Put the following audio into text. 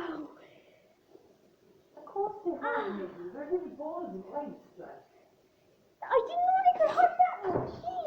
Ow. Of course they hurt me. They're really balls and ice. I didn't know they could hurt that much.